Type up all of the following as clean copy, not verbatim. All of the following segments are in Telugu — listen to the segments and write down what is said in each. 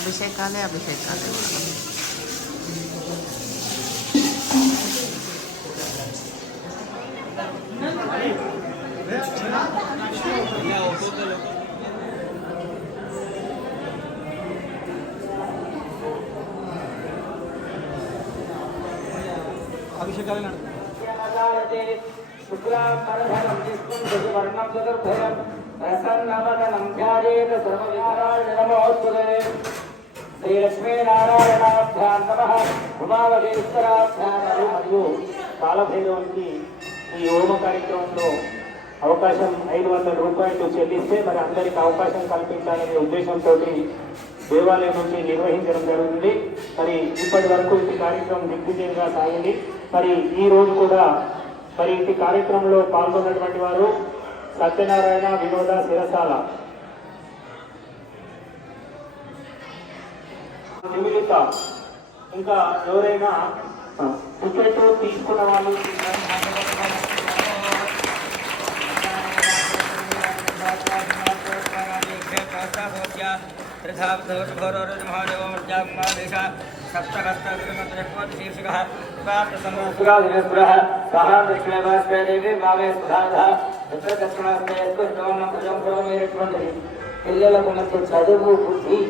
అభిషేకాలే అభిషేకాలే అభిషేకాలే శుక్లాంబరధరం విష్ణుం శశివర్ణం చతుర్భుజం ప్రసన్నవదనం ధ్యాయేత సర్వవిఘ్నాయ నమోస్తుతే. శ్రీలక్ష్మీనారాయణాభ్యాం నమః. ఉమామహేశ్వరాభ్యాం నమః. మరియు కాలభైరవునికి ఈ హోమ కార్యక్రమంలో అవకాశం 500 రూపాయలు చెల్లిస్తే మరి అందరికి అవకాశం కల్పించాలనే ఉద్దేశంతో దేవాలయం నుంచి నిర్వహించడం జరుగుతుంది. మరి ఇప్పటి వరకు ఈ కార్యక్రమం దిగ్విజయంగా సాగింది. మరి ఈ రోజు కూడా మరి ఈ కార్యక్రమంలో పాల్గొన్నటువంటి వారు సత్యనారాయణ వినోద శిరసాల, నిమిలిత, ఇంకా ఎవరైనా టికెట్ తీసుకున్న వాళ్ళు పిల్లలకు మంచి చదువు బుద్ధి.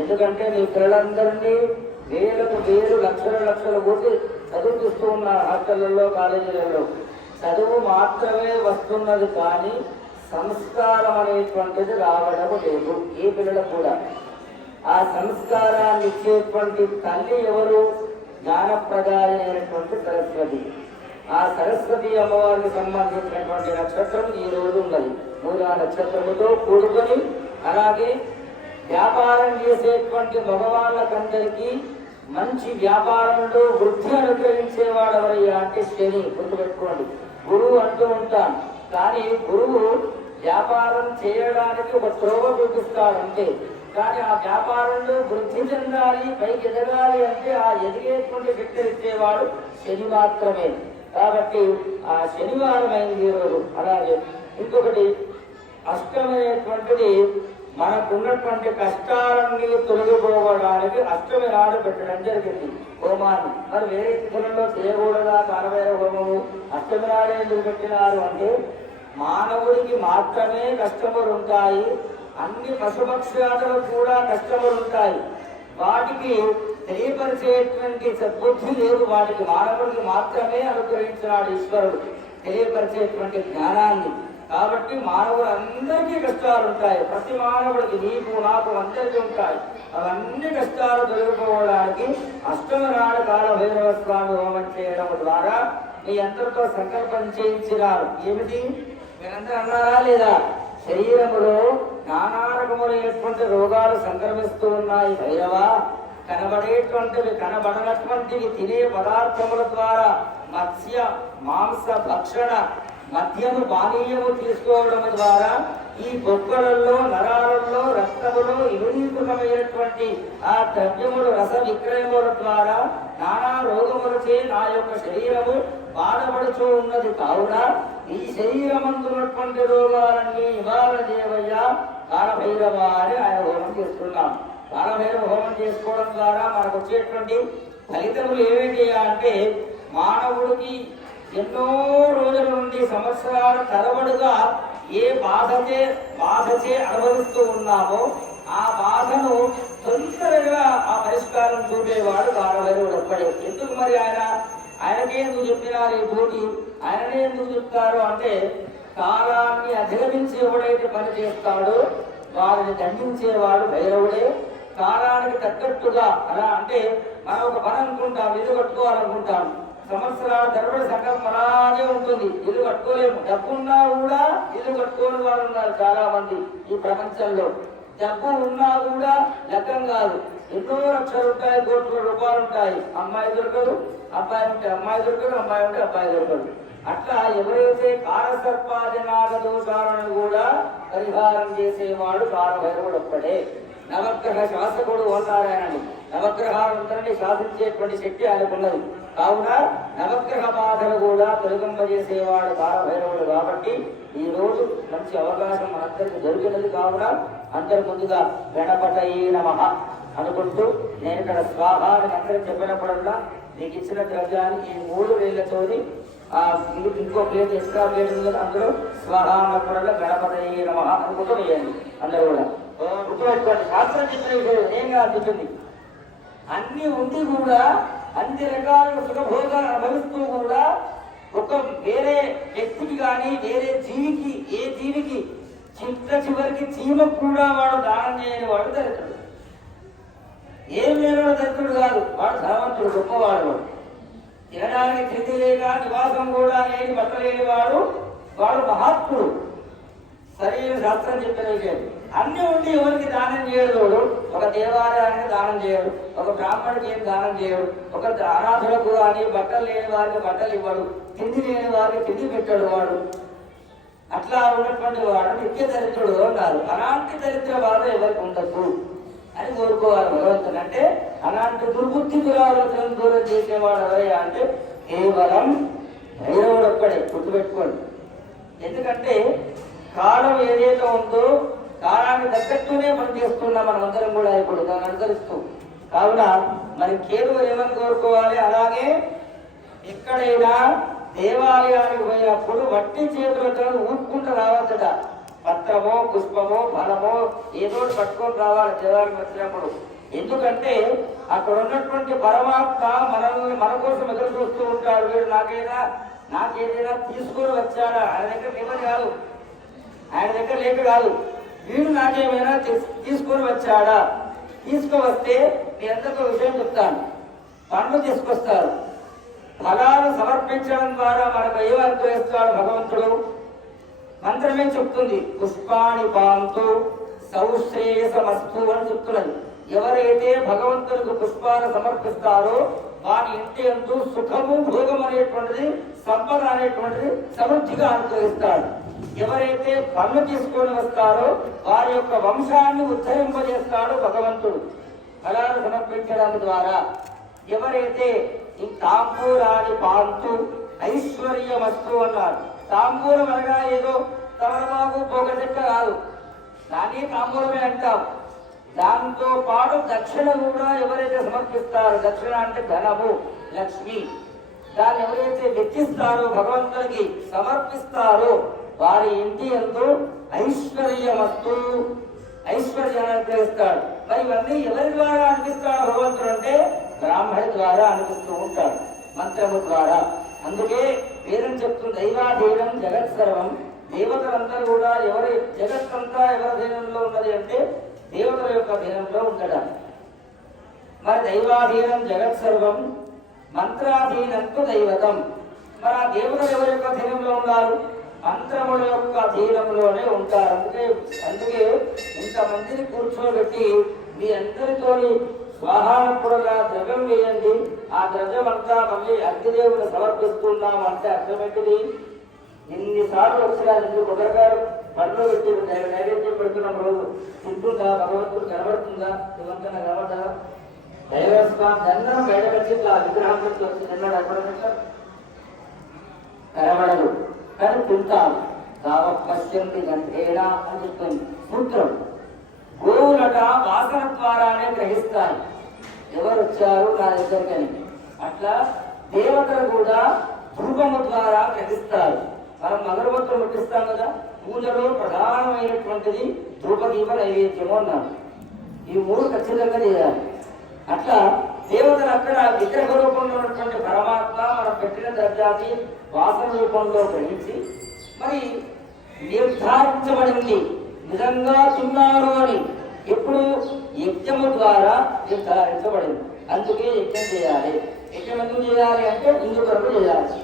ఎందుకంటే మీ పిల్లలందరినీ వేలకు వేలు లక్షల కోట్లు చదివిస్తూ ఉన్నారు హాస్టళ్లలో కాలేజీలలో. చదువు మాత్రమే వస్తున్నది కానీ సంస్కారం అనేటువంటిది రావడం లేదు ఏ పిల్లలకు కూడా. ఆ సంస్కారాన్ని ఇచ్చేటువంటి తల్లి ఎవరు? జ్ఞానప్రదాయ అయినటువంటి సరస్వతి. ఆ సరస్వతి అమ్మవారికి సంబంధించినటువంటి నక్షత్రం ఈ రోజు ఉన్నది. మూలా నక్షత్రముతో కూడుకొని, అలాగే వ్యాపారం చేసేటువంటి మగవాళ్ళకందరికీ మంచి వ్యాపారంలో వృద్ధి అనుగ్రహించేవాడు ఎవరయ్యా అంటే శని. గుర్తుపెట్టుకోండి, గురువు అంటూ ఉంటాను కానీ గురువు వ్యాపారం చేయడానికి ఒక త్రోవ చూపిస్తాడంటే, కానీ ఆ వ్యాపారంలో వృద్ధి చెందాలి, పైకి ఎదగాలి అంటే ఆ ఎదిగేటువంటి శక్తి ఇచ్చేవాడు శని మాత్రమే. కాబట్టి ఆ శనివారం అయింది ఈరోజు. అలాగే ఇంకొకటి అష్టమైనటువంటిది మనకున్నటువంటి కష్టాలన్నీ తొలగిపోవడానికి అష్టమి నాడు పెట్టడం జరిగింది హోమాన్ని. మరి వేరే తిథులలో చేయకూడదా కాలభైరవ హోమము? అష్టమి నాడు ఎందుకు పెట్టినారు అంటే మానవుడికి మాత్రమే కష్టములు ఉంటాయి, అన్ని పశుపక్షాదులకు కూడా కష్టములు ఉంటాయి. వాటికి తెలియపరిచేటువంటి సద్బుద్ధి లేదు. వాటికి మానవుడికి మాత్రమే అనుగ్రహించినాడు ఈశ్వరుడు తెలియపరిచేటువంటి జ్ఞానాన్ని. కాబట్టి మానవులందరికీ కష్టాలు ఉంటాయి. ప్రతి మానవుడికి, నీకు నాకు అందరికీ ఉంటాయి. అవన్నీ కష్టాలు తొలగిపోవడానికి అష్టమి నాడు కాలభైరవ స్వామి హోమం చేయడం ద్వారా మీ అందరితో సంకల్పం చేయించినారు. ఏమిటి? మీరందరూ అన్నారా లేదా? శరీరములో నానా రకములైనటువంటి రోగాలు సంక్రమిస్తూ ఉన్నాయి భైరవ. కనబడేటువంటివి, కనబడనటువంటివి తినే పదార్థముల ద్వారా మత్స్య మాంస భక్షణ, మద్యము పానీయము తీసుకోవడం ద్వారా ఈ బొక్కలలో, నరాలలో, రక్తములో ఇరునీకృతమైనటువంటి ఆ ద్రవ్యములు రస విక్రయముల ద్వారా నానా రోగములచే నా యొక్క శరీరము బాధపడుతూ ఉన్నది. కావున ఈ శరీరమందున్నటువంటి రోగాలన్నీ నివారణ చేయవయ్యా కాలభైరవ అని ఆయన హోమం చేస్తున్నాం. కాలభైరవ హోమం చేసుకోవడం ద్వారా మనకు వచ్చేటువంటి ఫలితములు ఏమిటి అంటే, మానవుడికి ఎన్నో రోజుల నుండి సంవత్సరాల తరబడుగా ఏ బాధచే అనుభవిస్తూ ఉన్నామో ఆ బాధను తొందరగా ఆ పరిష్కారం చూపేవాడు కాలభైరవుడు ఒక్కడే. ఎందుకు మరి ఆయనకే ఎందుకు చెప్పినారు ఈ పోటీ? ఆయననే ఎందుకు చెప్తారు అంటే, కాలాన్ని అధిగమించి ఎవడైతే పని చేస్తాడో వారిని దండించేవాడు భైరవుడే. కాలానికి తగ్గట్టుగా, అలా అంటే మనం ఒక పని అనుకుంటాం, ఇల్లు కట్టుకోవాలనుకుంటాం, సంవత్సరాల తరబడి సంకల్పం అలాగే ఉంటుంది, ఇల్లు కట్టుకోలేము. డబ్బున్నా కూడా ఇల్లు కట్టుకోని వారు ఉన్నారు చాలా మంది ఈ ప్రపంచంలో. డబ్బు ఉన్నా కూడా లెక్కం కాదు. ఎన్నో లక్షలు ఉంటాయి, కోట్ల రూపాయలు ఉంటాయి, అమ్మాయి దొరకదు, అబ్బాయి ఉంటే అమ్మాయి దొరకదు, అమ్మాయి ఉంటే అబ్బాయి దొరకదు. అట్లా ఎవరైతే కాలసర్పాది నాగదోషాలను కూడా పరిహారం చేసేవాడు కాలభైరవుడు ఒక్కడే. నవగ్రహ శాసకుడు అన్నారాయనండి. నవగ్రహాలందరినీ శాసించేటువంటి శక్తి ఆయనకున్నది. కావున నవగ్రహ బాధలు కూడా తొలగింపజేసేవాడు కాలభైరవుడు. కాబట్టి ఈ రోజు మంచి అవకాశం మనందరికి దొరికినది. కావున అందరి ముందుగా గణపతయే నమః అనుకుంటూ నేను ఇక్కడ స్వాహాన్ని మంత్రం చెప్పినప్పుడల్లా నీకు ఇచ్చిన ద్రవ్యాన్ని ఈ 3 వేళ్లతోని ఇంకో ప్లేట్ ఎక్స్ట్రా ప్లేట్ ఉంది కదా అందులో స్వాహా అన్నప్పుడల్లా గణపతి నమః అనుకుంటూ వేయండి అందరూ కూడా. గుర్తుపెట్టుకోండి, శాస్త్రం చెప్పిన విషయం ఏం అనిపిస్తుంది. అన్ని ఉండి కూడా అన్ని రకాల సుఖభోగాలు అనుభవిస్తూ కూడా ఒక వేరే వ్యక్తికి కానీ వేరే జీవికి ఏ జీవికి చివరికి చీమకు కూడా వాడు దానం చేయని వాడు దరిద్రుడు. ఏం లేనివాడు దరిద్రుడు కాదు, వాడు ధనవంతుడు, గొప్పవాడు. వాడు తినడానికి తిండి లేక నివాసం కూడా లేని బట్ట లేని వాడు మహాత్ముడు. సరైన శాస్త్రం చెప్పిన విషయం. అన్ని ఉండి ఎవరికి దానం చేయడు. ఒక దేవాలయానికి దానం చేయడు, ఒక బ్రాహ్మణుడికి ఏం దానం చేయడు, ఒక అనాథులకు కానీ బట్టలు లేని వారికి బట్టలు ఇవ్వడు, తిండి లేని వారికి తిండి పెట్టాడు వాడు. అట్లా ఉన్నటువంటి వాడు నిత్య దరిద్రుడు అన్నారు. అలాంటి దరిద్ర బాధ ఎవరికి ఉండదు అని కోరుకోవాలి భగవంతుడు. అంటే అలాంటి దుర్బుద్ధి దురాలోచనను దూరం చేసేవాడు ఎవరయ్యా అంటే కేవలం భైరవుడు ఒక్కడే. గుర్తుపెట్టుకోండి. ఎందుకంటే కాలం ఏదైతే ఉందో కాలాన్ని తగ్గట్టునే పనిచేస్తున్నాం మనమందరం కూడా ఇప్పుడు దాన్ని అనుసరిస్తూ. కావున మరి కేవలం ఏమని కోరుకోవాలి, అలాగే ఎక్కడైనా దేవాలయానికి పోయినప్పుడు వట్టి చేతులతో ఊపుకుంటూ రావద్దట. పత్రమో పుష్పమో ఫలమో ఏదో పట్టుకొని రావాలి దేవాలయం వచ్చినప్పుడు. ఎందుకంటే అక్కడ ఉన్నటువంటి పరమాత్మ మనల్ని మన కోసం ఎదురు చూస్తూ ఉంటాడు. వీడు నాకేదైనా తీసుకొని వచ్చాడా, ఆయన దగ్గర లేవని కాదు, ఆయన దగ్గర లేక కాదు, వీడు నాకేమైనా తీసుకొని వచ్చాడా. తీసుకువస్తే మీ అందరికీ విషయం చెప్తాను. పండ్లు తీసుకొస్తారు, ఫలాలు సమర్పించడం ద్వారా మనకు ఏం అనుగ్రహిస్తాడు భగవంతుడు. మంత్రమే చెప్తుంది, పుష్పాణి పాంతు సౌశ్రేయసమస్తు అని చెప్తున్నది. ఎవరైతే భగవంతుడికి పుష్పాలు సమర్పిస్తారో వారి ఇంటి అందు సుఖము భోగం అనేటువంటిది సంపద అనేటువంటిది సమృద్ధిగా అనుగ్రహిస్తాడు. ఎవరైతే పన్ను తీసుకొని వస్తారో వారి యొక్క వంశాన్ని ఉద్ధరింపజేస్తాడు భగవంతుడు ఫలాలు సమర్పించడం ద్వారా. ఎవరైతే ఈ తాంబూలాన్ని పాంతు ఐశ్వర్యమస్తు అన్నారు. తాంబూలం అనగా ఏదో తమలపాకు పొగచెక్క కాదు, దాన్ని తాంబూలమే అంటాం. దాంతో పాటు దక్షిణ కూడా ఎవరైతే సమర్పిస్తారో, దక్షిణ అంటే ధనము లక్ష్మి, దాన్ని ఎవరైతే వెచ్చిస్తారో భగవంతుడికి సమర్పిస్తారో వారి ఇంటి యందు ఐశ్వర్యమస్తు ఐశ్వర్యాన్ని అనుగ్రహిస్తాడు. మరి ఇవన్నీ ఎవరి ద్వారా అనిపిస్తాడు భగవంతుడు అంటే బ్రాహ్మణి ద్వారా అనిపిస్తూ ఉంటాడు, మంత్రము ద్వారా. అందుకే వేదం చెప్తుంది, దైవాధీనం జగత్ సర్వం. దేవతలందరూ కూడా ఎవరి జగత్తంతా ఎవరి అధీనంలో ఉన్నది అంటే దేవతల యొక్క అధీనంలో ఉండడం. మరి దైవాధీనం జగత్ సర్వం మంత్రాధీనంతో దైవతం. మరి ఆ దేవతలు ఎవరి యొక్క అధీనంలో ఉన్నారు, మంత్రముల యొక్క అధీనంలోనే ఉంటారు. అందుకే ఇంతమందిని కూర్చోబెట్టి మీ అందరితో స్వాహానప్పుడుగా ద్రవ్యం వేయండి, ఆ ద్రవ్యం అంతా మళ్ళీ అగ్నిదేవుని సమర్పిస్తున్నాం అంటే అర్థమేంటిది. ఇన్నిసార్లు వచ్చినారు, ఎందుకు ఒకరిగారు పనులు పెట్టి నైవేద్యం పెడుతున్న రోజు తింటుందా, భగవంతుడు కనబడుతుందా, ఇవంతా కనబడదా. దైవస్వామి దండం బయట పెట్టి ఇట్లా విగ్రహం పెట్టి వచ్చి తిన్నాడు, ఎక్కడ కనబడదు కానీ తింటాం. కావపశ్యంతి గంటేనా అని చెప్తుంది సూత్రం. గోవులట వాసన ద్వారానే గ్రహిస్తారు ఎవరు వచ్చారు నా దగ్గరకని. అట్లా దేవతలు కూడా ధూపము ద్వారా గ్రహిస్తారు. మనం అగరబత్తులు ముట్టిస్తాం కదా, పూజలో ప్రధానమైనటువంటిది ధూపదీప నైవేద్యము అన్నారు. ఈ 3 ఖచ్చితంగా చేయాలి. అట్లా దేవతలు అక్కడ విగ్రహ రూపంలో ఉన్నటువంటి పరమాత్మ మనం పెట్టిన ద్రవ్యాన్ని వాసన రూపంలో గ్రహించి మరి నిర్ధారించబడింది నిజంగా తిన్నారు అని ఎప్పుడు యజ్ఞము ద్వారా నిర్ధారించబడింది. అందుకే యజ్ఞం చేయాలి. యజ్ఞం ఎందుకు చేయాలి అంటే ఇందు కొరకు చేయాలి.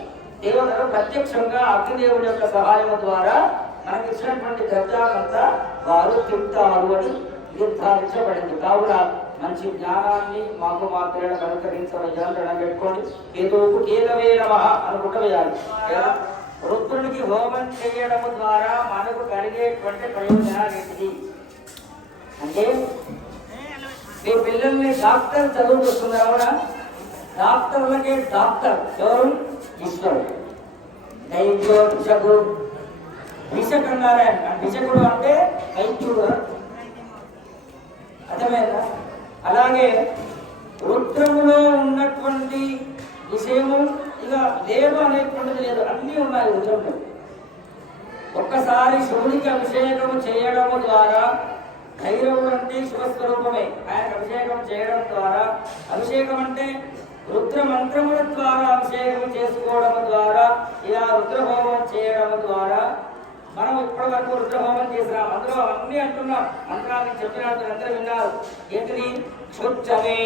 దేవతలు ప్రత్యక్షంగా అగ్నిదేవుడి యొక్క సహాయం ద్వారా మనకి ఇచ్చినటువంటి ద్రవ్యాలంతా వారు తింటారు అని నిర్ధారించబడింది. కావున మంచి జ్ఞానాన్ని మాకు మా పిల్లలకు అనుకరించవలసిన పెట్టుకోండి. కేతువుకు కేలవే నమః అనుకుంటూ వేయాలి. రుద్రునికి హోమం చేయడం ద్వారా మనకు కలిగేటువంటి ప్రయోజనాలు ఏంటిది అంటే, మీ పిల్లల్ని డాక్టర్ చదువుకొస్తున్నారు అవునా, డాక్టర్లకి డాక్టర్ ఎవరు ఈశ్వరుడు. దైత్యో భిషకు భిషక్ అన్నారే, భిషకుడు అంటే వైద్యుడు అర్థమైందా. అలాగే రుద్రములో ఉన్నటువంటి విషయము ఇక లేదు అనేటువంటిది లేదు, అన్నీ ఉన్నాయి రుద్రంలో. ఒక్కసారి శివుడికి అభిషేకం చేయడం ద్వారా, భైరవుడు అంటే శివస్వరూపమే, ఆయనకు అభిషేకం చేయడం ద్వారా, అభిషేకం అంటే రుద్ర మంత్రముల ద్వారా అభిషేకం చేసుకోవడం ద్వారా, ఇలా రుద్రహోమం చేయడం ద్వారా మనం ఇప్పటి వరకు రుద్రహోమం చేసినాం. అందులో అన్ని అంటున్నాం, మంత్రాన్ని చెప్పినట్టు అందరూ విన్నారు. ఏంటిది? క్షుచ్చమే.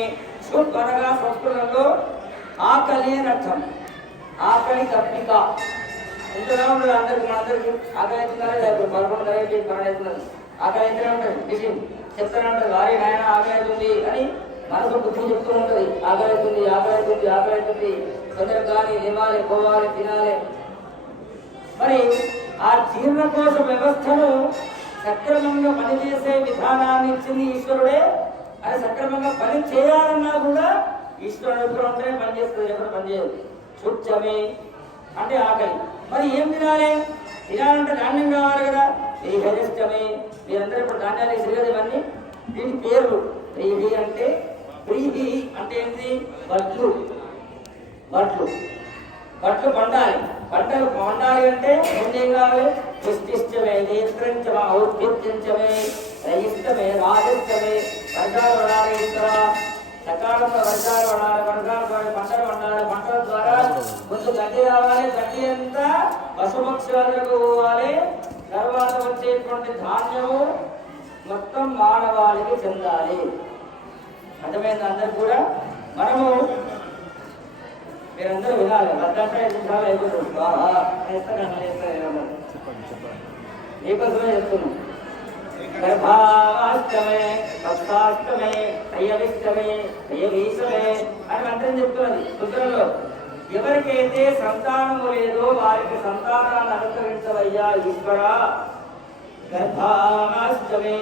క్షుత్ అనగా సంస్కృతంలో ఆకలి అని అర్థం. ఆకలి తప్పిక ఇంతగా ఉండదు. మనందరికీ ఆకలి అవుతున్నారా? లేకపోతే 11 అయిపోయి 12 అవుతున్నది. ఆకలి అయితేనే ఉంటుంది, విషయం చెప్తానే ఉంటుంది. వారి నాయన ఆకలి అవుతుంది అని మనసు బుద్ధి చెప్తూ ఉంటుంది. ఆకలి అవుతుంది, ఆకలి అవుతుంది, ఆకలి అవుతుంది, తొందరగా కానీ నిమాలి, పోవాలి, తినాలి. మరి ఆ జీర్ణకోశ వ్యవస్థను సక్రమంగా పనిచేసే విధానాన్ని ఇచ్చింది ఈశ్వరుడే. అది సక్రమంగా పని చేయాలన్నా కూడా ఈశ్వరుడు ఎప్పుడు ఉంటేనే పనిచేస్తుంది, ఎప్పుడు పనిచేయదు. శుచ్చమే అంటే ఆకలి. మరి ఏం తినాలి? తినాలంటే ధాన్యం కావాలి కదా. శ్రీహరిష్టమే. మీరందరూ ఇప్పుడు ధాన్యాలు వేసారు కదా, ఇవన్నీ దీని పేర్లు. ప్రీహి అంటే, ప్రీహి అంటే ఏంటి? వడ్లు. వడ్లు వడ్లు పండాలి. పంటలు పండాలి అంటే ఏం కావాలి? పుష్టిష్టమే, నేత్రంచమే, ఔద్భిత్యంచమే, రయిష్టమే, రాజిష్టమే. వర్షాలు పడాలి, ఇతర సకాలంలో వర్షాలు పడాలి, వర్షాలు పడాలి, పంటలు పండాలి. పంటల ద్వారా ముందు గడ్డి రావాలి, గడ్డి అంతా పశుపక్షులకు పోవాలి. తర్వాత వచ్చేటువంటి ధాన్యము మొత్తం మానవాళికి చెందాలి. అర్థమైంది అందరు కూడా? మనము మీరందరూ వినాలి. 10 నిమిషాలు అయిపోతుంది. మీకోసమే చెప్తున్నాం. గర్భాష్టమే, భక్తాష్టమే, అయ్యవిష్టమే, అయ్యవీసమే అని మంత్రం చెప్తున్నది రుద్రంలో. ఎవరికైతే సంతానము లేదో వారికి సంతానాన్ని అనుగ్రహించవయ్యా ఈశ్వర. గర్భాష్టమే,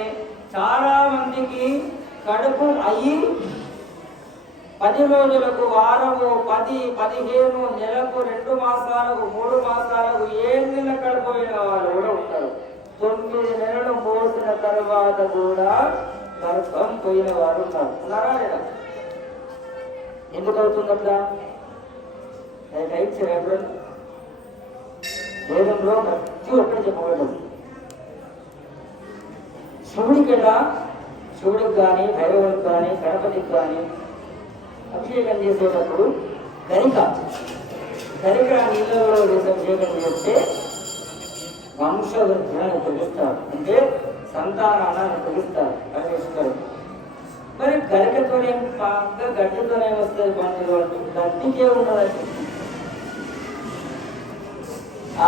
చాలా మందికి కడుపు అయ్యి 10 రోజులకు, వారము, 10, 15, నెలకు, 2 మాసాలకు, 3 మాసాలకు, 7 నెలల కడుపోయిన వాళ్ళు కూడా ఉంటారు. 9 నెలలు మోసిన తర్వాత కూడా గర్భం పోయిన వారు ఉన్నారు. ఉన్నారా లేదా? ఎందుకు అవుతుందట్లా? వేదంలో ప్రతి ఒక్కటి చెప్పబడ్డది. శివుడికి ఎలా, శివుడికి కానీ, భైరవుడికి కానీ, గణపతికి కానీ అభిషేకం చేసేటప్పుడు గరిక నీళ్ళలో వేసి అభిషేకం చేస్తే వంశవృద్ధిని తొలిస్తారు, అంటే సంతానాన్ని తొలిస్తారు పరమేశ్వరుడు. మరి గరికతోనే గడ్డితోనే వస్తుంది పండుగ. గడ్డికే ఉన్నదండి.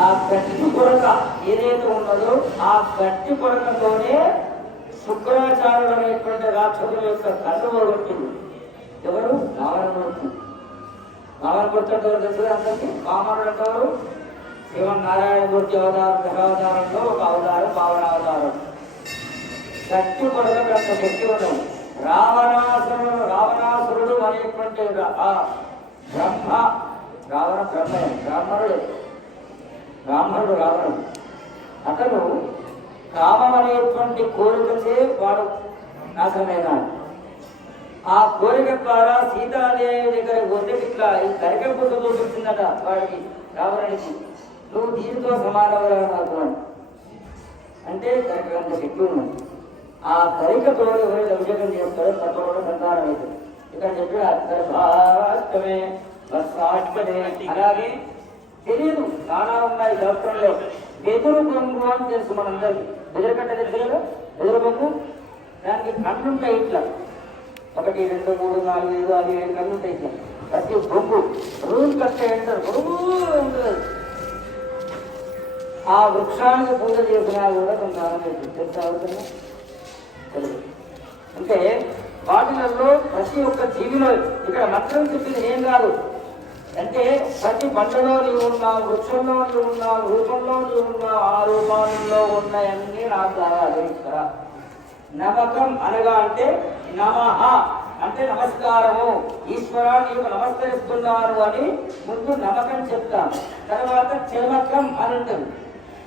ఆ గట్టి కొరక ఏదైతే ఉన్నదో ఆ గట్టి కొరకతోనే శుక్రాచార్యుడు అనేటువంటి రాక్షసుల యొక్క కన్ను పోగొట్టింది. ఎవరు? రావణమూర్తి. రావణమూర్తి అంటే తెలుసు అందరికీ. వామనుడు అంటారు శ్రీమన్నారాయణమూర్తి అవతారం, దశావతారంలో ఒక అవతారం పావనావతారం. గట్టి కొరకకు అంత శక్తి ఉండదు. రావణాసురుడు అనేటువంటి బ్రహ్మ, బ్రాహ్మణుడు రావణుడు. అతను కామం అనేటువంటి కోరికచే వాడు నాశనమైనాడు. ఆ కోరిక ద్వారా సీతాదేవి దగ్గర వద్ద ఇట్లా ఈ కరిక పుట్టు చూపించిందట వాడికి, రావణుడికి. నువ్వు దీనితో సమానమైన నాకు అంటే కరిక అంత శక్తి ఉన్నది. ఆ కరికతో ఎవరైతే అభిషేకం చేస్తారో తప్పకుండా సంతానం అవుతుంది. ఇక్కడ చెప్పిన గర్భాష్టమే, వర్షాష్టమే. అలాగే తెలియదు, చాలా ఉన్నాయి శాస్త్రంలో. వెదురు బొంగు అని తెలుసు మనందరికీ. బెదరకట్ట తెలుసు కదా, వెదురు బొంగు. దానికి కన్నుంటాయి ఇట్లా, 1, 2, 3, 4, 5, 6, 7 కన్నుంటాయి ఇట్లా. ప్రతి బొంగు రోజు కట్టే అంటారు, బొంగు ఉంటుంది. ఆ వృక్షానికి పూజ చేసినా కూడా సంతానం అవుతుంది. తెలుసా? అవుతుందా? అంటే వాటిలలో ప్రతి ఒక్క జీవిలో ఇక్కడ మంత్రం చెప్పింది ఏం కాదు. అంటే ప్రతి పంటలో నీవు ఉన్నావు, వృక్షంలో నీవు ఉన్నావు, రూపంలో నీవు ఉన్నావు, ఆ రూపాలలో ఉన్నాయన్నీ నాకు కావాలి. ఇక్కడ నమకం అనగా అంటే నమః అంటే నమస్కారము, ఈశ్వర నీకు నమస్కరిస్తున్నాను అని ముందు నమకం చెప్తాను. తర్వాత చమకం అని ఉంటుంది.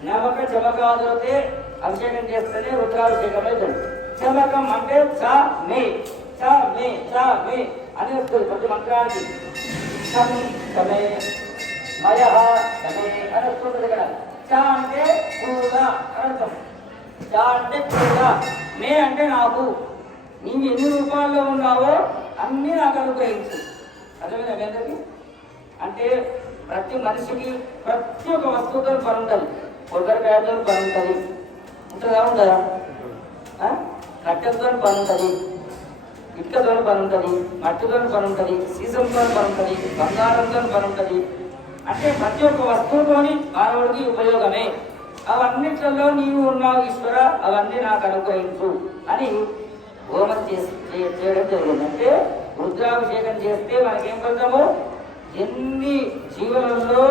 నమక చమకాదులతో అభిషేకం చేస్తేనే రుద్రాభిషేకం అవుతుంది. చమకం అంటే చ మే, చ మే అని వస్తుంది ప్రతి మంత్రానికి. సం సమే మయ సమే అని వస్తుంటుంది ఇక్కడ. చ అంటే కూడా అర్థం. చ అంటే కూడా, మే అంటే నాకు. నీవు ఎన్ని రూపాల్లో ఉన్నావో అన్నీ నాకు అనుగ్రహించు. అర్థమైందా మీ అందరికీ? అంటే ప్రతి మనిషికి ప్రతి ఒక్క వస్తువుతో పని ఉంటుంది. కొబ్బరికాయతో పని ఉంటుంది, ఉంటుందా ఉండదా? కట్టెలతో పని ఉంటుంది, ఇటుకతో పని ఉంటుంది, మట్టితో పని ఉంటుంది, సీసంతో పని ఉంటుంది, బంగారంతో పని ఉంటుంది. అంటే ప్రతి ఒక్క వస్తువుతోని మానవుడికి ఉపయోగమే. అవన్నిట్లలో నీవు ఉన్నావు ఈశ్వర, అవన్నీ నాకు అనుగ్రహించు అని హోమం చేయడం జరిగింది. అంటే రుద్రాభిషేకం చేస్తే మనకేం ఫలితము? ఎన్ని జీవనంలో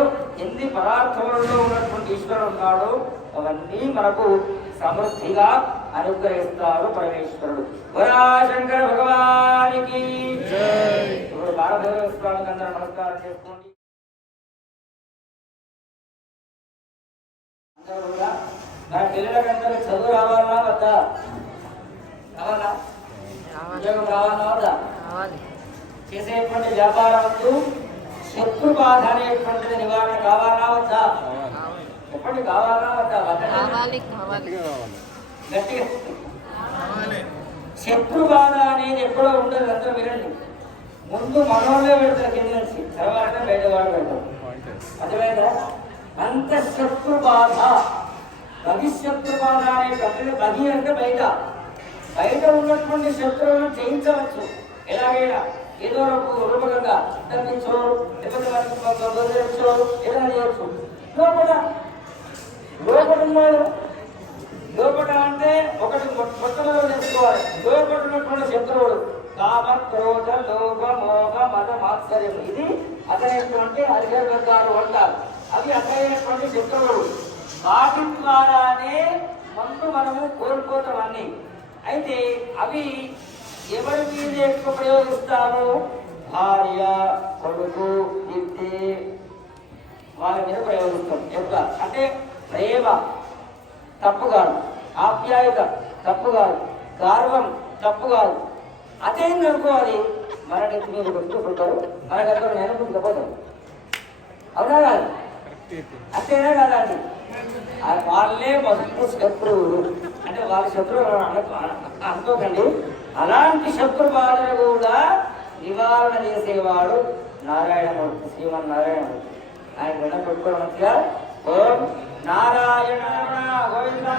ఎన్ని పదార్థములలో ఉన్నటువంటి ఈశ్వరుడు ఉన్నాడో అవన్నీ మనకు సమృద్ధిగా అనుగ్రహిస్తాడు పరమేశ్వరుడు. శంకర భగవానికి ఇప్పుడు బాలభైరవ స్వామికి అందరూ నమస్కారం చేసుకోండి. అందరూ కూడా మన పిల్లలకందరూ చదువు రావాలా వద్దా? కావాలా? ఉద్యోగం కావాలా వద్దా? చేసేటువంటి వ్యాపారంలో శత్రు బాధ అనేటువంటిది నివారణ కావాలా వద్దా? ఎప్పటి కావాలా వద్దా? గట్టిగా శత్రు బాధ అనేది ఎప్పుడో ఉండదు. అందరూ వినండి. ముందు మనోళ్ళే పెడతారు కింద నుంచి, తర్వాత బయట వాడు పెడతారు. అర్థమైందా? అంత శత్రు బాధ, భవిష్యత్తు బాధ అనేటువంటిది బహి అంటే బయట. బయట ఉన్నటువంటి శత్రువులను జయించవచ్చు ఎలాగైనా, ఏదో రూపకంగా తగ్గించో, లేకపోతే వదిలేచ్చో, ఏదైనా చేయొచ్చు. లోపల అంటే ఒకటి మొట్టమొదటి తెలుసుకోవాలి. లోపల ఉన్నటువంటి శత్రువుడు కామ, క్రోధ, లోభ, మోహ, మద, మాత్సర్యం, ఇది అతనేటువంటి హరిహర్గాలు అంటారు. అవి అతనైనటువంటి శత్రువుడు. వాటి ద్వారానే ముందు మనము కోల్పోతాం అన్ని. అయితే అవి ఎవరి మీద ఎక్కువ ప్రయోగిస్తాము? భార్య, కొడుకు, విద్య, వాళ్ళ మీద ప్రయోగిస్తాం. ఎక్కువ అంటే ప్రేమ తప్పు కాదు, ఆప్యాయత తప్పు కాదు, గర్వం తప్పు కాదు. అదేందనుకోవాలి, మన నెత్తి మీద కొట్టుకుంటారు, మనకందరూ నెలకొట్టుకుపోతారు. అవునా కాదు? అంతేనా కాదా అండి? వాళ్ళే మొదటి శత్రువులు. అంటే వాళ్ళ శత్రువులు అనుకోకండి. అలాంటి శత్రు బాధను కూడా నివారణ చేసేవాడు నారాయణమూర్తి, శ్రీమన్నారాయణమూర్తి. ఆయన గణ పెట్టుకోవడంగా ఓం నారాయణ గోవింద.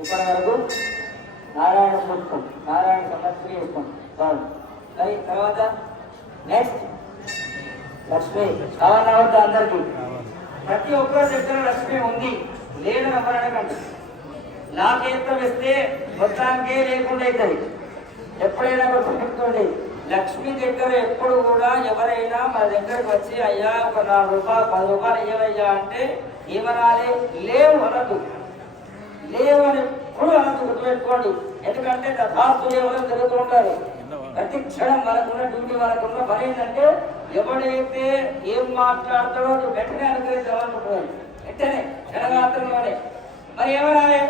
ఇప్పటి వరకు నారాయణ సూక్తం, నారాయణ సమస్య చేసుకోండి. మరి తర్వాత నెక్స్ట్ లక్ష్మి కావాలా వద్ద? అందరికీ ప్రతి ఒక్కరి దగ్గర లక్ష్మి ఉంది, లేదు నమ్మడానికంటే. నాకేంతం ఇస్తే మొత్తానికే లేకుండా అవుతుంది. ఎప్పుడైనా గుర్తుపెట్టుకోండి, లక్ష్మి దగ్గర ఎప్పుడు కూడా ఎవరైనా మన దగ్గరకు వచ్చి అయ్యా ఒక 4 రూపాయలు 10 రూపాయలు ఇవ్వయ్యా అంటే ఏమనాలి? లేవు అనద్దు. లేవు అని ఎప్పుడు అనద్దు, గుర్తుపెట్టుకోండి. ఎందుకంటే తథాస్తు లేవని తిరుగుతూ ఉంటారు. ప్రతి క్షణం మనకున్న డ్యూటీ, మనకున్న పని ఏంటంటే ఎవడైతే ఏం మాట్లాడతాడో వెంటనే అనుగ్రహించాలనుకుంటున్నాడు. వెంటనే క్షణమాత్రంలోనే. మరి ఏమనాలి?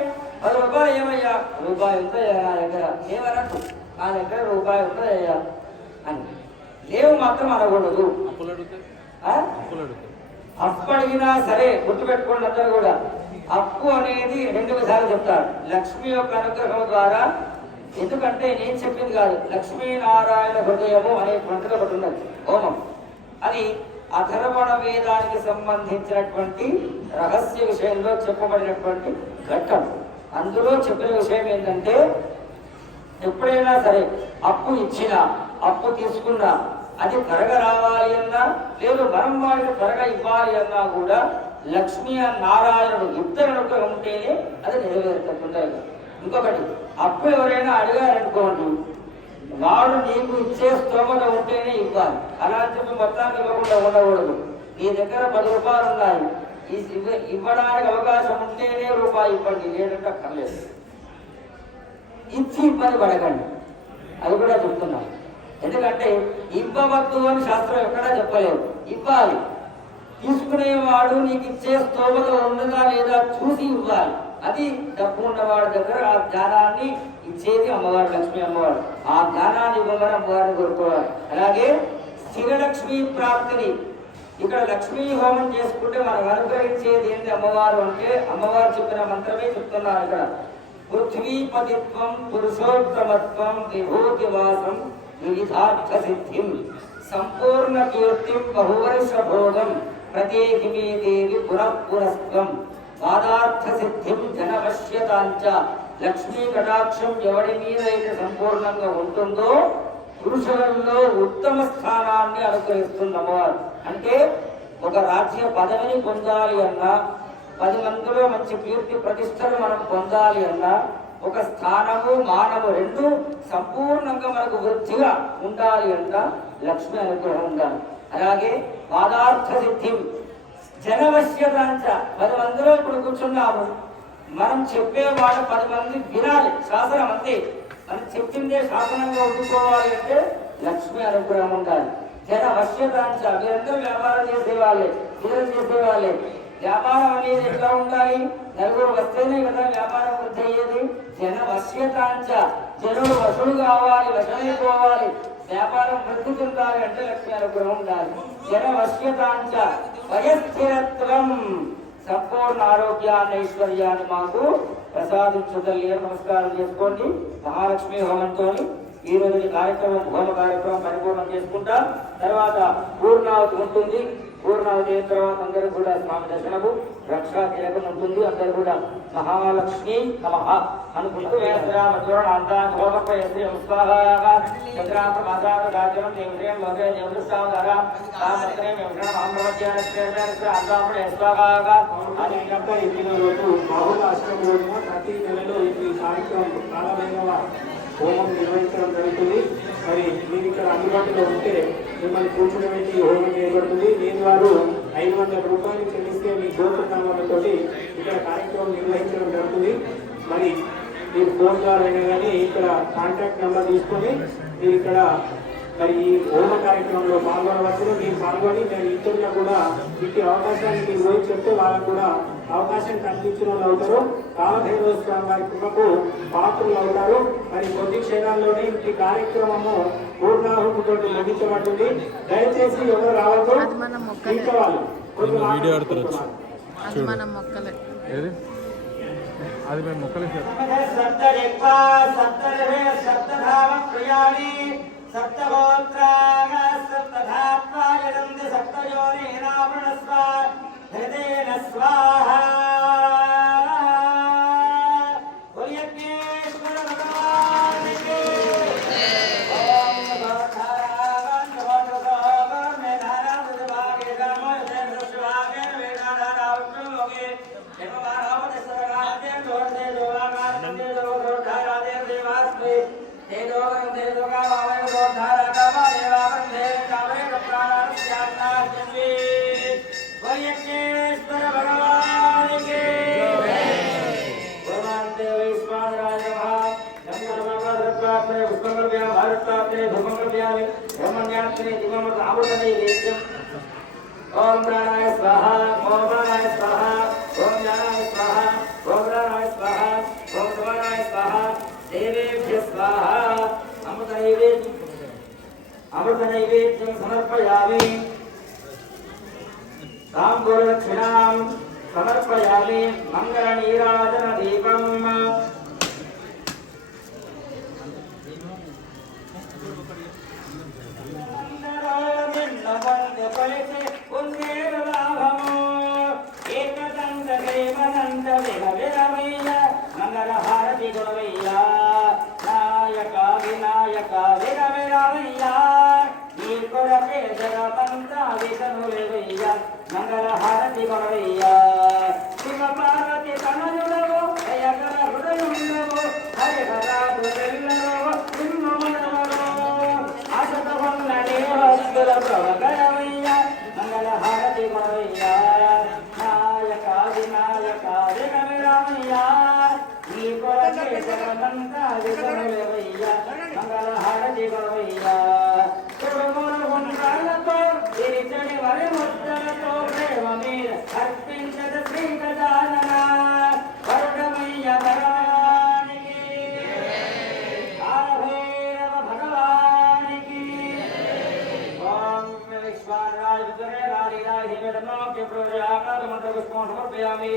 10 రూపాయలు ఏమయ్యా? రూపాయి ఉందయ్యా నా దగ్గర. ఏమనట్టు? నా దగ్గర రూపాయి ఉందయ్యా అని. లేవు మాత్రం అనకూడదు. అప్పు అడిగినా సరే గుర్తుపెట్టుకోండి అందరూ కూడా. అప్పు అనేది 2 విధాలు చెప్తారు. లక్ష్మి యొక్క అనుగ్రహం ద్వారా, ఎందుకంటే నేను చెప్పింది కాదు, లక్ష్మీనారాయణ హృదయము అనేటువంటిది ఒకటి ఉన్నది హోమం. అది అథర్వణ వేదానికి సంబంధించినటువంటి రహస్య విషయంలో చెప్పబడినటువంటి ఘట్టం. అందులో చెప్పిన విషయం ఏంటంటే, ఎప్పుడైనా సరే అప్పు ఇచ్చినా, అప్పు తీసుకున్నా, అది త్వరగా రావాలి అన్నా, లేదు మనం వాడికి త్వరగా ఇవ్వాలి అన్నా కూడా లక్ష్మీ నారాయణుడు ఇద్దరు ఉంటేనే అది నెరవేరుతుందా. ఇంకొకటి, అప్పు ఎవరైనా అడిగారనుకోండి, వాడు నీకు ఇచ్చే స్తోమత ఉంటేనే ఇవ్వాలి. అలా చెప్పి మొత్తాన్ని ఇవ్వకుండా ఉండకూడదు. నీ దగ్గర 10 రూపాయలు ఉన్నాయి, ఇవ్వడానికి అవకాశం ఉంటేనే రూపాయి ఇవ్వండి, లేదంటే అక్కర్లేదు. ఇచ్చి ఇబ్బంది పడకండి, అది కూడా చెప్తున్నాను. ఎందుకంటే ఇవ్వవద్దు అని శాస్త్రం ఎక్కడా చెప్పలేదు. ఇవ్వాలి. తీసుకునేవాడు నీకు ఇచ్చే స్తోమత ఉన్నదా లేదా చూసి ఇవ్వాలి. అది డబ్బు ఉన్నవాడి దగ్గర ఆ జ్ఞానాన్ని ఇచ్చేది అమ్మవారు, లక్ష్మీ అమ్మవారు. ఆ జ్ఞానాన్ని ఇవ్వమని అమ్మవారిని కోరుకోవాలి. అలాగే స్థిరలక్ష్మీ ప్రాప్తిని, ఇక్కడ లక్ష్మీ హోమం చేసుకుంటే మనం అనుగ్రహించేది ఏంటి అమ్మవారు అంటే, అమ్మవారు చెప్పిన మంత్రమే చెప్తున్నారు ఇక్కడ. పృథ్వీపతిత్వం పురుషోత్తమత్వం విభూతివాసం వివిధార్థ సిద్ధిం సంపూర్ణ కీర్తిం బహువర్ష భోగం ప్రతేకిమే దేవి పురఃపురస్త్వం వాదార్థ సిద్ధిం జనవశ్యతాంచ. లక్ష్మీ కటాక్షం ఎవడి మీద అయితే సంపూర్ణంగా ఉంటుందో పురుషులలో ఉత్తమ స్థానాన్ని అనుగ్రహిస్తుంది అమ్మవారు. అంటే ఒక రాజ్య పదవిని పొందాలి అన్నా, 10 మందిలో మంచి కీర్తి ప్రతిష్టలు మనం పొందాలి అన్నా, ఒక స్థానము మానము రెండు సంపూర్ణంగా మనకు వృద్ధిగా ఉండాలి అంట లక్ష్మి అనుగ్రహం ఉండాలి. అలాగే వాదార్థ సిద్ధిం జనవశ్యతాంచ. 10 మందిలో ఇప్పుడు కూర్చున్నాము, మనం చెప్పే మాట 10 మంది వినాలి, శాసనం అంతే. మనం చెప్పిందే శాసనంగా ఉండుకోవాలి అంటే లక్ష్మి అనుగ్రహం ఉండాలి. జనవశ్యతాంచ, మీరందరూ వ్యాపారం చేసేవాళ్ళే, జీవనం చేసేవాళ్ళే. వ్యాపారం అనేది ఎట్లా ఉండాలి? నలుగురు వస్తేనే కదా వ్యాపారం వృద్ధి అయ్యేది. జనవశ్యతాంచ, జనులు వశులు కావాలి, వశమైపోవాలి, వ్యాపారం వృద్ధి చెందాలి అంటే లక్ష్మి అనుగ్రహం ఉండాలి. జనవశ్యతాంచ వయస్థిరత్వం, సంపూర్ణ ఆరోగ్యాన్ని ఐశ్వర్యాన్ని మాకు ప్రసాదించు తల్లి. నమస్కారం చేసుకోండి. మహాలక్ష్మి హోమంతో ఈ రోజు కార్యక్రమం, హోమ కార్యక్రమం పరిపూర్ణం చేసుకుంటాం. తర్వాత పూర్ణావతి ఉంటుంది. పూర్ణావతి అయిన తర్వాత అందరూ కూడా స్వామి దర్శనము, రక్షా తిలకం ఉంటుంది. అందరూ కూడా మహాలక్ష్మి నమః అనుకుంటూ ప్రతి నెలలో ఈ కార్యక్రమం కాలభైరవ హోమం నిర్వహించడం జరుగుతుంది. మరి మీరు ఇక్కడ అందుబాటులో ఉంటే మిమ్మల్ని కూర్చుని హోమం చేయబడుతుంది. దీని వారు 500 రూపాయలు చెల్లిస్తే మీ గోత్రనామాలతో ఇక్కడ కార్యక్రమం నిర్వహించడం జరుగుతుంది. మరి మీరు ఫోన్ ద్వారా అయినా కానీ ఇక్కడ కాంటాక్ట్ నెంబర్ తీసుకొని మీరు ఇక్కడ మరి ఈ హోమ కార్యక్రమంలో పాల్గొనవచ్చు. మీరు పాల్గొని నేను ఇతరులకు కూడా ఇట్టి అవకాశాన్ని మీరు రోజు చెప్తే వాళ్ళకు కూడా అవకాశం కల్పించిన వాళ్ళు అవుతారు. కాలభైరవ స్వామి వారి కృపకు పాత్రలు అవుతారు. మరి కొద్ది క్షణాల్లోనే ఈ కార్యక్రమము పూర్ణాహుతితో ముగించబడుతుంది. దయచేసి ఎవరు రావద్దు, ఇంకా వాళ్ళు అది మేము మొక్కలే ओम प्राणाय स्वाहा, ओम प्राणाय स्वाहा, ओम ज्ञानाय स्वाहा, ओम प्राणाय स्वाहा, ओम समानाय स्वाहा, देवेभ्यः स्वाहा। अमृतनैवेद्यं समर्पयामि, ताम्बूलदक्षिणां समर्पयामि, मङ्गलनीराजनदीपम् మంగళహారతి గురవయ్యా, నాయక వినాయక విరవిరవయ్యా, నీ కొరకే జగమంతా వికనులేవయ్యా, మంగళహారతి గురవయ్యా. శివ పార్వతి తనయుడవు, దయగల హృదయుండవు, హరిహరాదు తెల్లవు, సింహముడవరు, ఆశత వల్లనే భక్తుల ప్రవగరవయ్యా, మంగళహారతి గురవయ్యా, నాయక వినాయక విరవిరవయ్యా, నీ కొరకే జగమంతా వికనులేవయ్యా, మంగళహారతి గురవయ్యా. తొడుగురు ఉండ్రాళ్ళతో తిరిచడి వరి ముద్దలతో ప్రేమ మీద అర్పించద శ్రీ గజానన, వరుడమై మంత్రపుష్పం సమర్పయామి.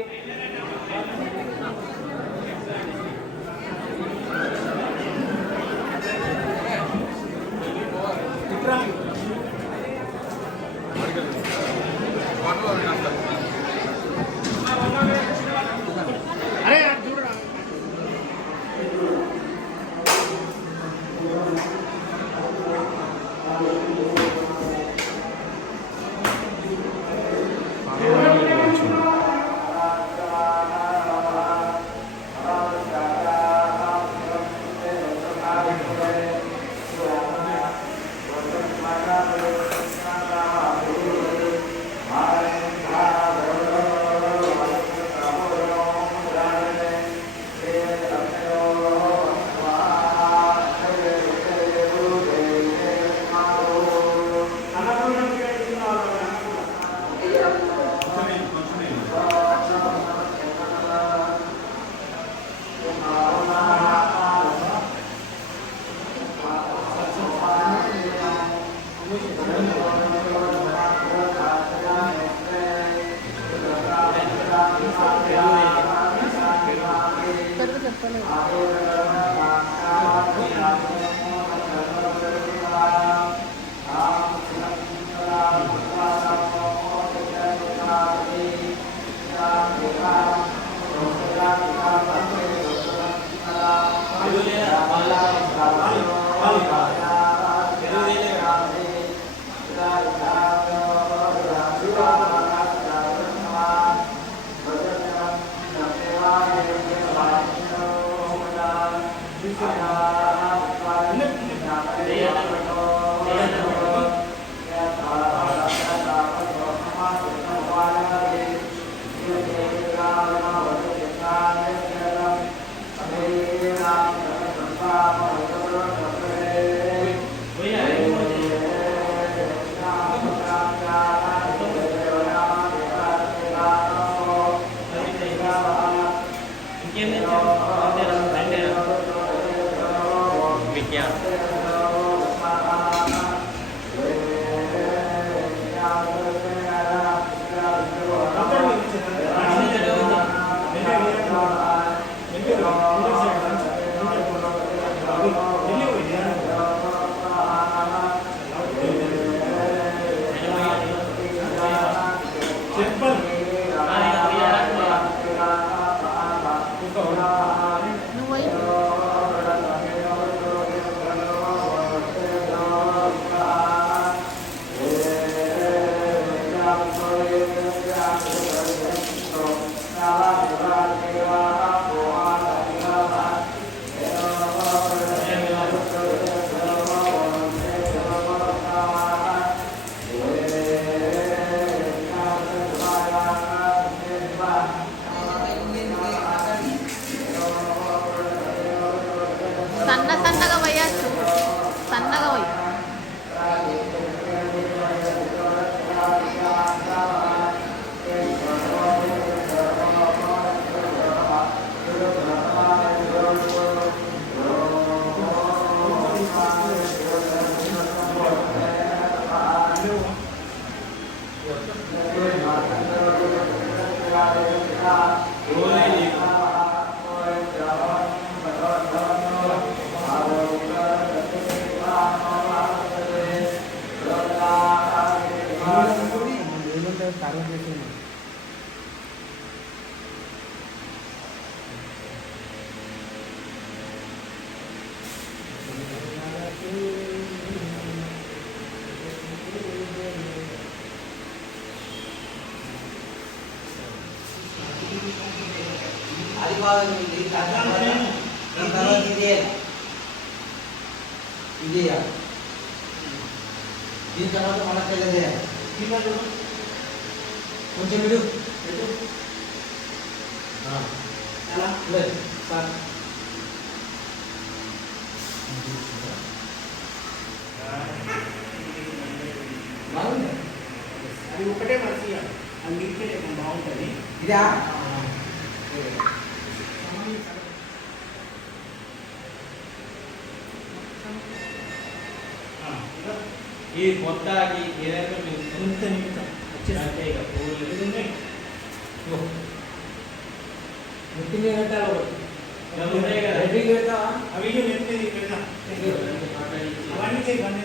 సన్నగా పోయచ్చు, సన్నగా పోయి. ఇదేయా దీని తర్వాత మనకు వెళ్ళదే కొంచెం విడు అది ఒకటే మనసి అది మీకే బాగుంటుంది. ఇదా ఈ మొత్తానికి ఏదైనా నిమిత్తం వచ్చేసంటే ఇక పువ్వులు ఉన్నాయి. ఇగో. నెత్తి మీద పెట్టాలి ఒకటి. ఇవి ఉన్నాయి కదా. రెడ్డికి పెడతావా? అవి ఇవి నెత్తి మీద పెడతా. అవన్నీ చేయి, ఇవన్నీ.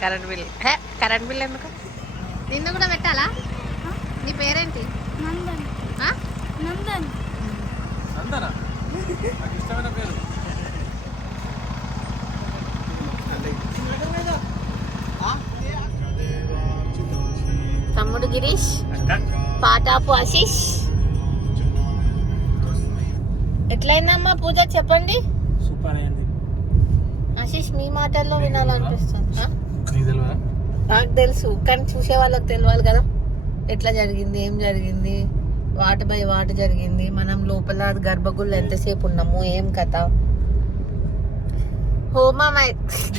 కరెంట్ బిల్ కరెంట్ బిల్ ఎందుకు నిన్ను కూడా పెట్టాలా? నీ పేరేంటి? నందన్. ఆ? నందన్. అందనా నాకు ఇష్టమైన పేరు. తమ్ముడు గిరీష్, పాటాపు ఆశీష్. ఎట్లయిందమ్మా పూజ చెప్పండి. సూపర్ అయింది. ఆశీష్ మీ మాటల్లో వినాలనిపిస్తుంది. నాకు తెలుసు కానీ చూసే వాళ్ళకి తెలియాలి కదా ఎట్లా జరిగింది, ఏం జరిగింది, వాటి బై వాటి జరిగింది, మనం లోపల గర్భగుళ్ళు ఎంతసేపు ఉన్నాము, ఏం కథ. హోమం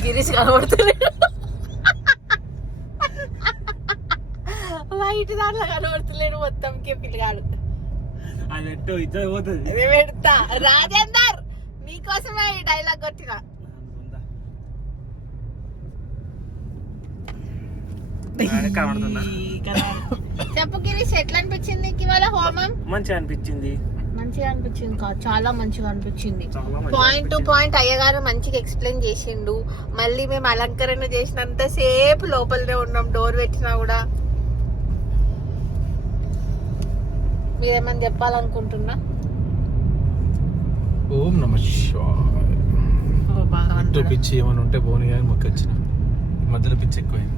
గిరీష్ కనబడుతున్నాడు, వైట్ దాంట్లో కనబడుతున్నాడు మొత్తంకి పిల్లగాడు. అది ఎట్టో ఇద్దరు పోతుంది. పెడతా రాజేందర్ నీకోసమే ఈ డైలాగ్ కొట్టిన. చెప్పు గిరీష్, ఎట్లా అనిపించింది నీకు ఇవాళ హోమం? మంచిగా అనిపించింది. మంచిగా అనిపించింది కాదు, చాలా మంచిగా అనిపించింది. పాయింట్ టు పాయింట్ అయ్యగారు మంచిగా ఎక్స్ప్లెయిన్ చేసిండు. మళ్ళీ మేము అలంకరణ చేసినంత సేపు లోపలనే ఉన్నాం, డోర్ పెట్టినా కూడా. మీరేమని చెప్పాలనుకుంటున్నా? ఓం నమః శివాయ. ఇటు పిచ్చి ఏమైనా ఉంటే పోనీ కానీ మొక్క వచ్చిన మధ్యలో పిచ్చి ఎక్కువైంది.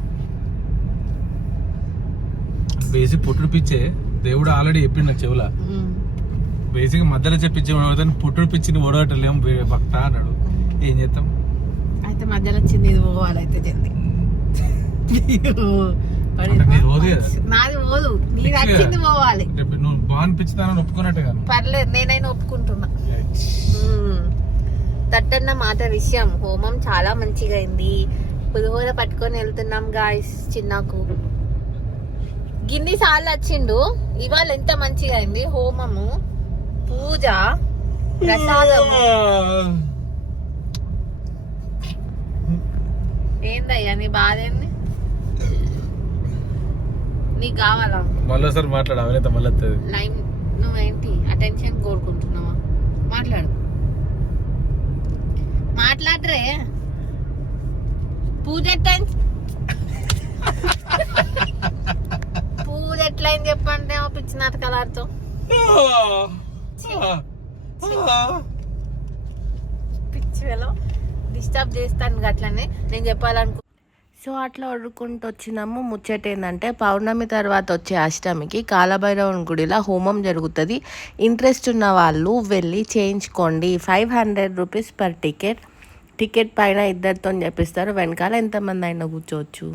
బేసిక్ పుట్టుడు పిచ్చే దేవుడు ఆల్రెడీ చెప్పిండు నాకు చెవుల. బేసిక్ మధ్యలో చెప్పించి పుట్టుడు పిచ్చిని ఓడగట్టలేం భక్త అన్నాడు. ఏం చేస్తాం అయితే మధ్యలో వచ్చింది ఇది పోవాలైతే జల్ది. నాది పోదు, నీ నచ్చింది పోవాలి. నువ్వు బాగా అనిపించుతానని ఒప్పుకున్నట్టు కానీ పర్లేదు, నేనైనా ఒప్పుకుంటున్నా. తట్టన్న మాట విషయం, హోమం చాలా మంచిగా అయింది. పులిహోర పట్టుకొని వెళ్తున్నాం గాయస్. చిన్నకు గిన్ని సార్లు వచ్చిండు, ఇవాళ ఎంత మంచిగా అయింది. హోమము, పూజ, ప్రసాదము. ఏందయ్యా నీ బాధ ఏంది? నీకు కావాలా మళ్ళీసారి మాట్లాడాలి మళ్ళీ లైన్? నువ్వేంటి అటెన్షన్ కోరుకుంటున్నావా? మాట్లాడరే. పూజ పూజ ఎట్లయింది చెప్పండి. పిచ్చి నాటకాలతో పిచ్చి వేలో డిస్టర్బ్ చేస్తాను అట్లనే నేను చెప్పాలనుకో. సో అట్లా వడుకుంటూ వచ్చినాము. ముచ్చట ఏంటంటే పౌర్ణమి తర్వాత వచ్చే అష్టమికి కాలభైరవుని గుడిలో హోమం జరుగుతుంది. ఇంట్రెస్ట్ ఉన్న వాళ్ళు వెళ్ళి చేయించుకోండి. 500 రూపీస్ పర్ టికెట్. టికెట్ పైన ఇద్దరితో చెప్పిస్తారు, వెనకాల ఎంతమంది అయినా కూర్చోవచ్చు.